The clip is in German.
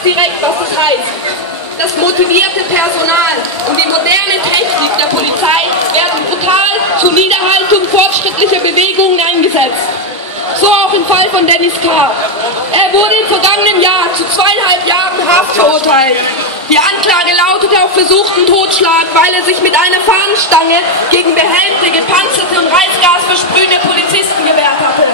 ganz direkt, was das heißt. Das motivierte Personal und die moderne Technik der Polizei werden brutal zur Niederhaltung fortschrittlicher Bewegungen eingesetzt. So auch im Fall von Dennis K. Er wurde im vergangenen Jahr zu 2,5 Jahren Haft verurteilt. Die Anklage lautete auf versuchten Totschlag, weil er sich mit einer Fahnenstange gegen behelmte, gepanzerte und Reizgas versprühende Polizisten gewehrt hatte.